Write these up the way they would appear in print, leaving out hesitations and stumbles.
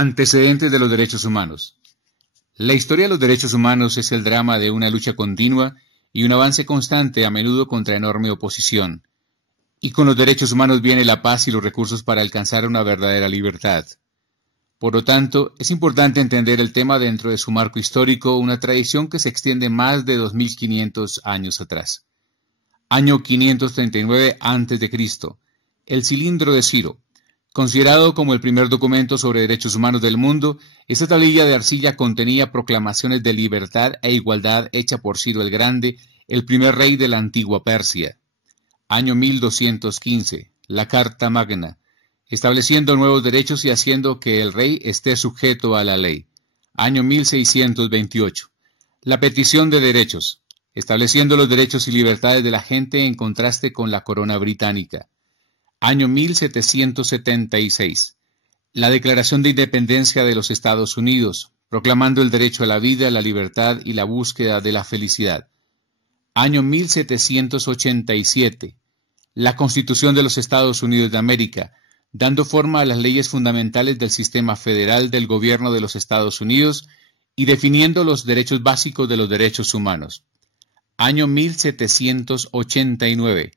Antecedentes de los derechos humanos. La historia de los derechos humanos es el drama de una lucha continua y un avance constante, a menudo contra enorme oposición. Y con los derechos humanos viene la paz y los recursos para alcanzar una verdadera libertad. Por lo tanto, es importante entender el tema dentro de su marco histórico, una tradición que se extiende más de 2500 años atrás. Año 539 a.C., el Cilindro de Ciro. Considerado como el primer documento sobre derechos humanos del mundo, esta tablilla de arcilla contenía proclamaciones de libertad e igualdad hecha por Ciro el Grande, el primer rey de la antigua Persia. Año 1215, la Carta Magna, estableciendo nuevos derechos y haciendo que el rey esté sujeto a la ley. Año 1628, la Petición de Derechos, estableciendo los derechos y libertades de la gente en contraste con la corona británica. Año 1776. La Declaración de Independencia de los Estados Unidos, proclamando el derecho a la vida, la libertad y la búsqueda de la felicidad. Año 1787. La Constitución de los Estados Unidos de América, dando forma a las leyes fundamentales del sistema federal del gobierno de los Estados Unidos y definiendo los derechos básicos de los derechos humanos. Año 1789.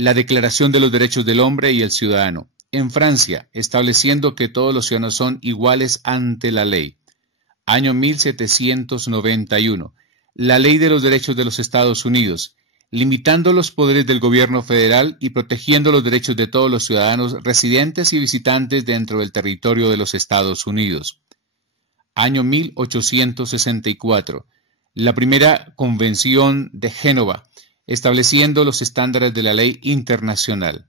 La Declaración de los Derechos del Hombre y el Ciudadano, en Francia, estableciendo que todos los ciudadanos son iguales ante la ley. Año 1791. La Ley de los Derechos de los Estados Unidos, limitando los poderes del gobierno federal y protegiendo los derechos de todos los ciudadanos residentes y visitantes dentro del territorio de los Estados Unidos. Año 1864. La primera Convención de Génova, estableciendo los estándares de la ley internacional.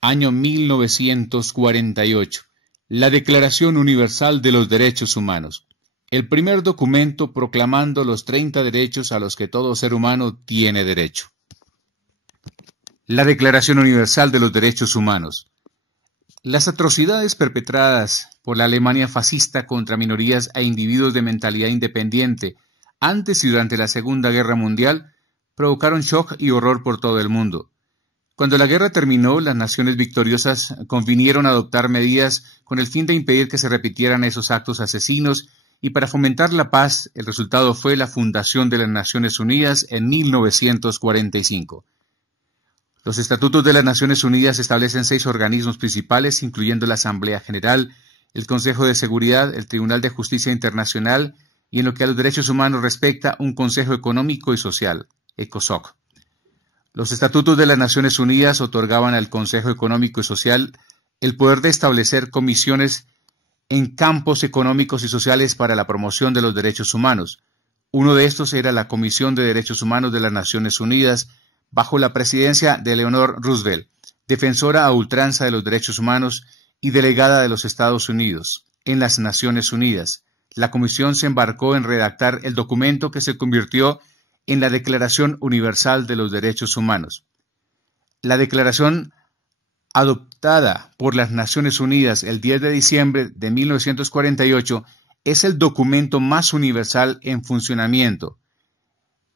Año 1948. La Declaración Universal de los Derechos Humanos, el primer documento proclamando los 30 derechos a los que todo ser humano tiene derecho. La Declaración Universal de los Derechos Humanos. Las atrocidades perpetradas por la Alemania fascista contra minorías e individuos de mentalidad independiente antes y durante la Segunda Guerra Mundial provocaron shock y horror por todo el mundo. Cuando la guerra terminó, las naciones victoriosas convinieron a adoptar medidas con el fin de impedir que se repitieran esos actos asesinos y para fomentar la paz, el resultado fue la fundación de las Naciones Unidas en 1945. Los Estatutos de las Naciones Unidas establecen 6 organismos principales, incluyendo la Asamblea General, el Consejo de Seguridad, el Tribunal de Justicia Internacional y, en lo que a los derechos humanos respecta, un Consejo Económico y Social, ECOSOC. Los Estatutos de las Naciones Unidas otorgaban al Consejo Económico y Social el poder de establecer comisiones en campos económicos y sociales para la promoción de los derechos humanos. Uno de estos era la Comisión de Derechos Humanos de las Naciones Unidas, bajo la presidencia de Eleanor Roosevelt, defensora a ultranza de los derechos humanos y delegada de los Estados Unidos en las Naciones Unidas. La Comisión se embarcó en redactar el documento que se convirtió en la Declaración Universal de los Derechos Humanos. La declaración adoptada por las Naciones Unidas el 10 de diciembre de 1948 es el documento más universal en funcionamiento.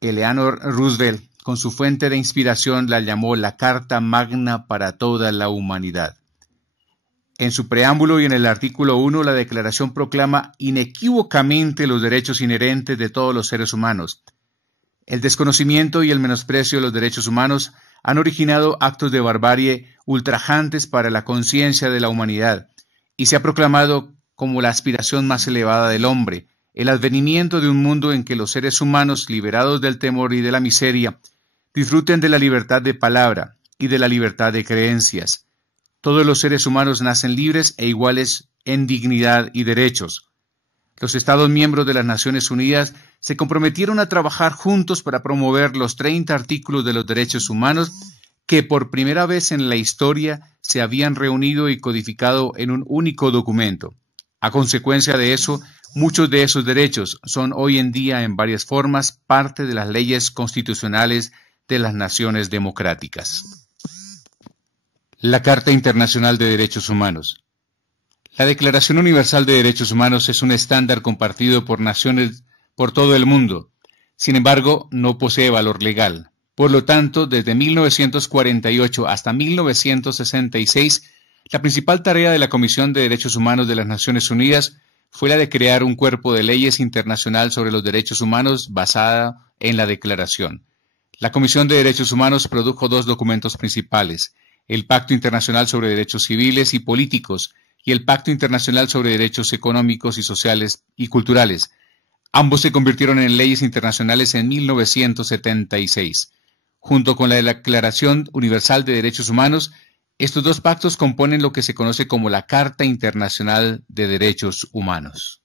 Eleanor Roosevelt, con su fuente de inspiración, la llamó la Carta Magna para toda la humanidad. En su preámbulo y en el artículo 1, la declaración proclama inequívocamente los derechos inherentes de todos los seres humanos. El desconocimiento y el menosprecio de los derechos humanos han originado actos de barbarie ultrajantes para la conciencia de la humanidad, y se ha proclamado como la aspiración más elevada del hombre, el advenimiento de un mundo en que los seres humanos, liberados del temor y de la miseria, disfruten de la libertad de palabra y de la libertad de creencias. Todos los seres humanos nacen libres e iguales en dignidad y derechos. Los Estados miembros de las Naciones Unidas se comprometieron a trabajar juntos para promover los 30 artículos de los derechos humanos que por primera vez en la historia se habían reunido y codificado en un único documento. A consecuencia de eso, muchos de esos derechos son hoy en día en varias formas parte de las leyes constitucionales de las naciones democráticas. La Carta Internacional de Derechos Humanos. La Declaración Universal de Derechos Humanos es un estándar compartido por naciones por todo el mundo. Sin embargo, no posee valor legal. Por lo tanto, desde 1948 hasta 1966, la principal tarea de la Comisión de Derechos Humanos de las Naciones Unidas fue la de crear un cuerpo de leyes internacional sobre los derechos humanos basada en la Declaración. La Comisión de Derechos Humanos produjo dos documentos principales: el Pacto Internacional sobre Derechos Civiles y Políticos y el Pacto Internacional sobre Derechos Económicos y Sociales y Culturales. Ambos se convirtieron en leyes internacionales en 1976. Junto con la Declaración Universal de Derechos Humanos, estos dos pactos componen lo que se conoce como la Carta Internacional de Derechos Humanos.